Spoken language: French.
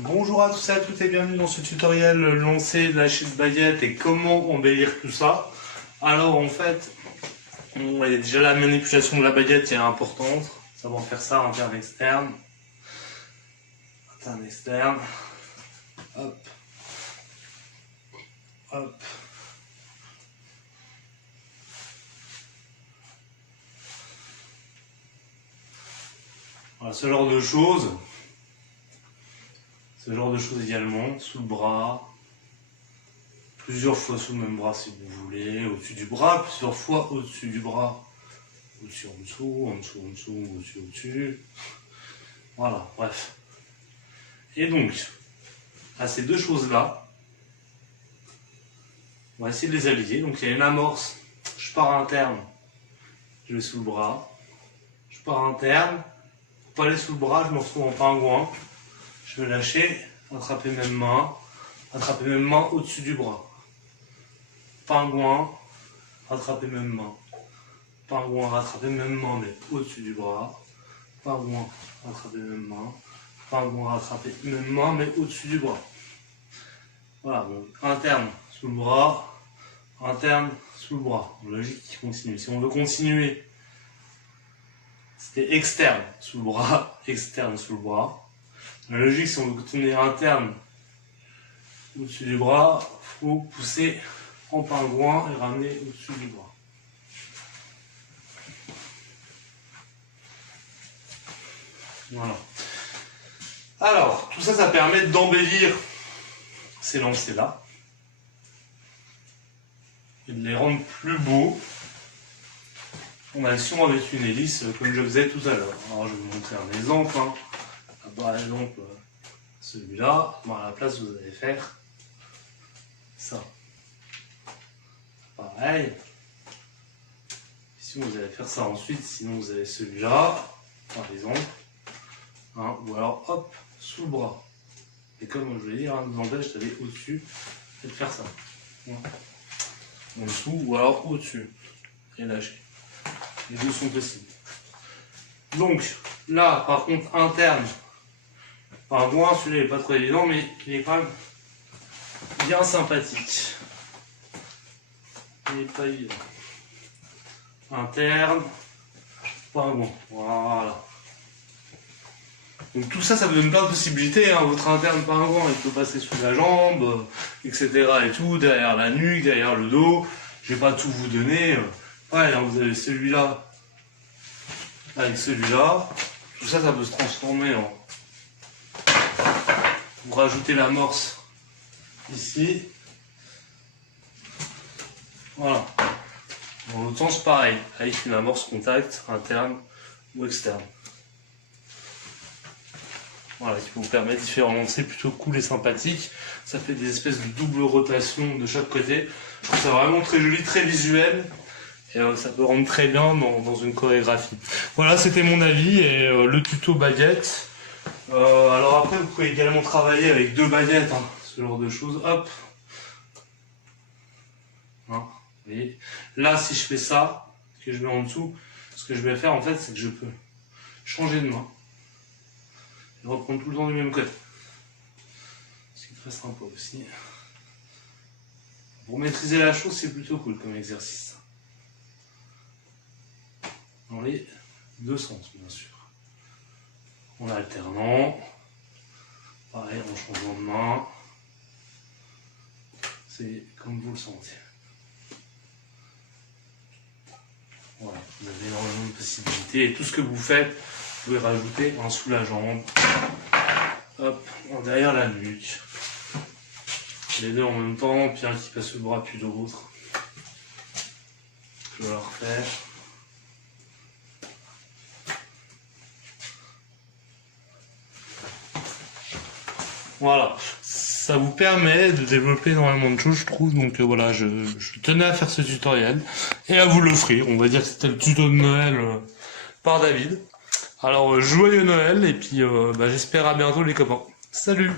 Bonjour à tous et à toutes et bienvenue dans ce tutoriel lancer, lâcher de baguette et comment embellir tout ça. Alors en fait, déjà la manipulation de la baguette est importante, savoir faire ça interne externe. Interne externe. Hop. Hop. Voilà, ce genre de choses. Ce genre de choses également, sous le bras, plusieurs fois sous le même bras si vous voulez, au-dessus du bras, plusieurs fois au-dessus du bras, au-dessus, en dessous, en dessous, en dessous, au-dessus, au-dessus. Voilà, bref. Et donc, à ces deux choses-là, on va essayer de les allier. Donc il y a une amorce, je pars interne, je vais sous le bras, je pars interne, pour pas aller sous le bras, je me retrouve en pingouin. Je vais lâcher, attraper mes mains au-dessus du bras. Pingouin, rattraper mes mains. Pingouin, rattraper mes mains, mais au-dessus du bras. Pingouin, rattraper mes mains. Pingouin, rattraper mes mains, mais au-dessus du bras. Voilà, donc interne sous le bras, interne sous le bras. Logique qui continue. Si on veut continuer, c'était externe sous le bras, externe sous le bras. La logique, si on veut continuer interne au-dessus du bras, il faut pousser en pingouin et ramener au-dessus du bras. Voilà. Alors, tout ça, ça permet d'embellir ces lancers-là et de les rendre plus beaux en action avec une hélice, comme je faisais tout à l'heure. Alors, je vais vous montrer un exemple. Par exemple, celui-là, à la place, vous allez faire ça. Pareil. Si vous allez faire ça ensuite, sinon vous avez celui-là, par exemple. Hein, ou alors, hop, sous le bras. Et comme je vous l'ai dit, hein, vous empêche d'aller au-dessus et de faire ça. En dessous ou alors au-dessus. Et lâcher. Les deux sont possibles. Donc, là, par contre, interne. Pingouin, celui-là n'est pas trop évident, mais il est quand même bien sympathique. Il n'est pas évident. Interne, pingouin, voilà. Donc tout ça, ça vous donne plein de possibilités. Hein. Votre interne pingouin, il peut passer sous la jambe, etc. et tout, derrière la nuque, derrière le dos. Je vais pas tout vous donner. Ouais, là, vous avez celui-là avec celui-là. Tout ça, ça peut se transformer en... Vous rajoutez l'amorce ici. Voilà. Dans l'autre sens, pareil, avec une amorce contact interne ou externe. Voilà, qui vous permet différents lancers plutôt cool et sympathiques. Ça fait des espèces de double rotation de chaque côté. C'est vraiment très joli, très visuel. Et ça peut rendre très bien dans une chorégraphie. Voilà, c'était mon avis et le tuto baguette. Alors après, vous pouvez également travailler avec deux baguettes, hein, ce genre de choses. Hop. Hein, vous voyez. Là, si je fais ça, que je mets en dessous, ce que je vais faire en fait, c'est que je peux changer de main et reprendre tout le temps du même côté. Ce qui est très sympa aussi. Pour maîtriser la chose, c'est plutôt cool comme exercice. Dans les deux sens, bien sûr. En alternant, pareil, en changeant de main, c'est comme vous le sentez. Voilà, vous avez énormément de possibilités et tout ce que vous faites, vous pouvez rajouter un sous la jambe, hop, derrière la nuque, les deux en même temps, puis un qui passe le bras puis l'autre. Je vais le refaire. Voilà, ça vous permet de développer énormément de choses, je trouve. Donc voilà, je tenais à faire ce tutoriel et à vous l'offrir. On va dire que c'était le tuto de Noël par David. Alors joyeux Noël et puis j'espère à bientôt les copains. Salut!